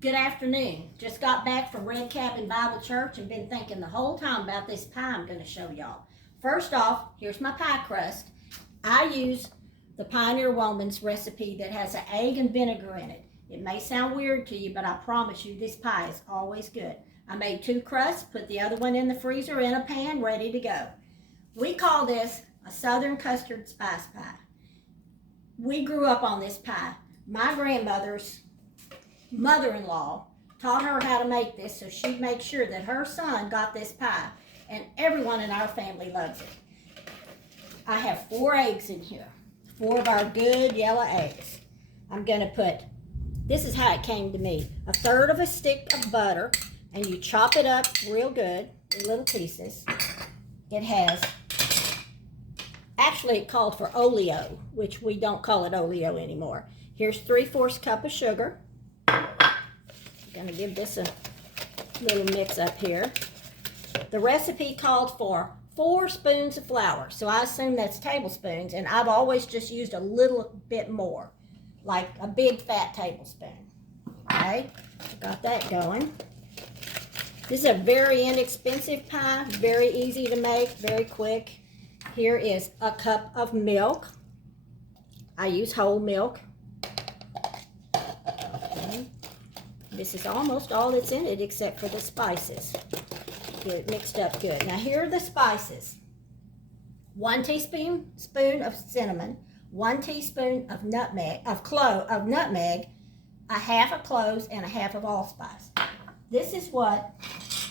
Good afternoon. Just got back from Red Cabin Bible Church and been thinking the whole time about this pie I'm going to show y'all. First off, here's my pie crust. I use the Pioneer Woman's recipe that has an egg and vinegar in it. It may sound weird to you, but I promise you this pie is always good. I made 2 crusts, put the other one in the freezer in a pan, ready to go. We call this a Southern custard spice pie. We grew up on this pie. My grandmother's mother-in-law taught her how to make this so she'd make sure that her son got this pie, and everyone in our family loves it. I have 4 eggs in here, 4 of our good yellow eggs. I'm going to put, this is how it came to me, 1/3 of a stick of butter, and you chop it up real good in little pieces. It has, actually it called for oleo, which we don't call it oleo anymore. Here's 3/4 cup of sugar. I'm going to give this a little mix up here. The recipe called for 4 spoons of flour, so I assume that's tablespoons, and I've always just used a little bit more, like a big fat tablespoon. Okay, got that going. This is a very inexpensive pie, very easy to make, very quick. Here is a cup of milk. I use whole milk. This is almost all that's in it except for the spices. Get it mixed up good. Now here are the spices. 1 teaspoon of cinnamon, 1 teaspoon of nutmeg, of 1/2 of cloves, and 1/2 of allspice. This is what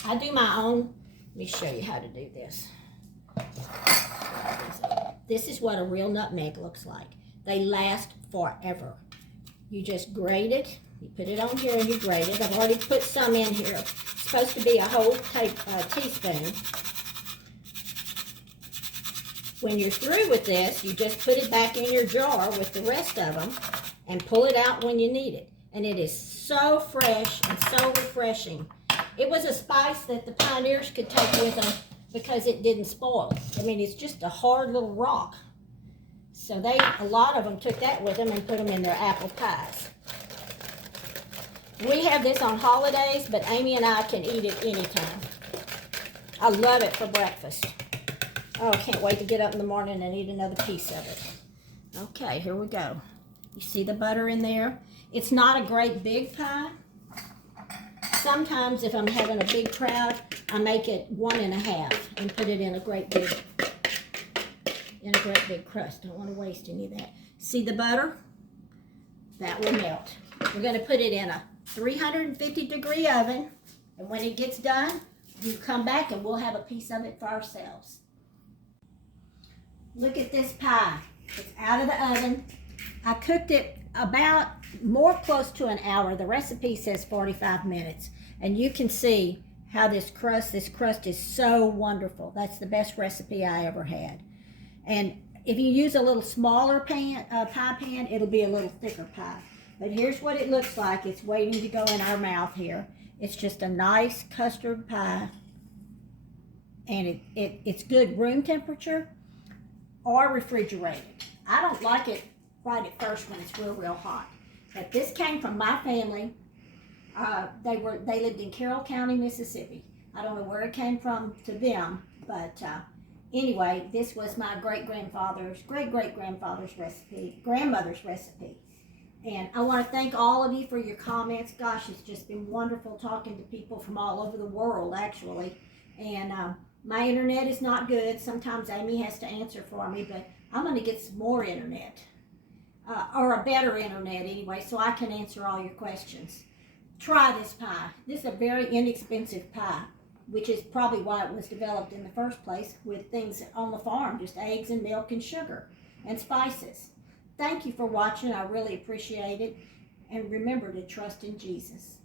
I do my own. Let me show you how to do this. This is what a real nutmeg looks like. They last forever. You just grate it. You put it on here and you grate it. I've already put some in here. It's supposed to be a whole teaspoon. When you're through with this, you just put it back in your jar with the rest of them and pull it out when you need it. And it is so fresh and so refreshing. It was a spice that the pioneers could take with them because it didn't spoil. I mean, it's just a hard little rock. So a lot of them took that with them and put them in their apple pies. We have this on holidays, but Amy and I can eat it anytime. I love it for breakfast. Oh, I can't wait to get up in the morning and eat another piece of it. Okay, here we go. You see the butter in there? It's not a great big pie. Sometimes if I'm having a big crowd, I make it 1 1/2 and put it in a great big crust. Don't want to waste any of that. See the butter? That will melt. We're going to put it in a 350-degree oven, and when it gets done, you come back and we'll have a piece of it for ourselves. Look at this pie. It's out of the oven. I cooked it about more close to an hour. The recipe says 45 minutes, and you can see how this crust is so wonderful. That's the best recipe I ever had. And if you use a little smaller pie pan, it'll be a little thicker pie. But here's what it looks like. It's waiting to go in our mouth here. It's just a nice custard pie. And it's good room temperature or refrigerated. I don't like it right at first when it's real hot. But this came from my family. They lived in Carroll County, Mississippi. I don't know where it came from to them, but anyway, this was my great-grandfather's grandmother's recipe. And I want to thank all of you for your comments. Gosh, it's just been wonderful talking to people from all over the world, actually. And my internet is not good. Sometimes Amy has to answer for me, but I'm going to get some more internet. Or a better internet anyway, so I can answer all your questions. Try this pie. This is a very inexpensive pie, which is probably why it was developed in the first place with things on the farm, just eggs and milk and sugar and spices. Thank you for watching. I really appreciate it. And remember to trust in Jesus.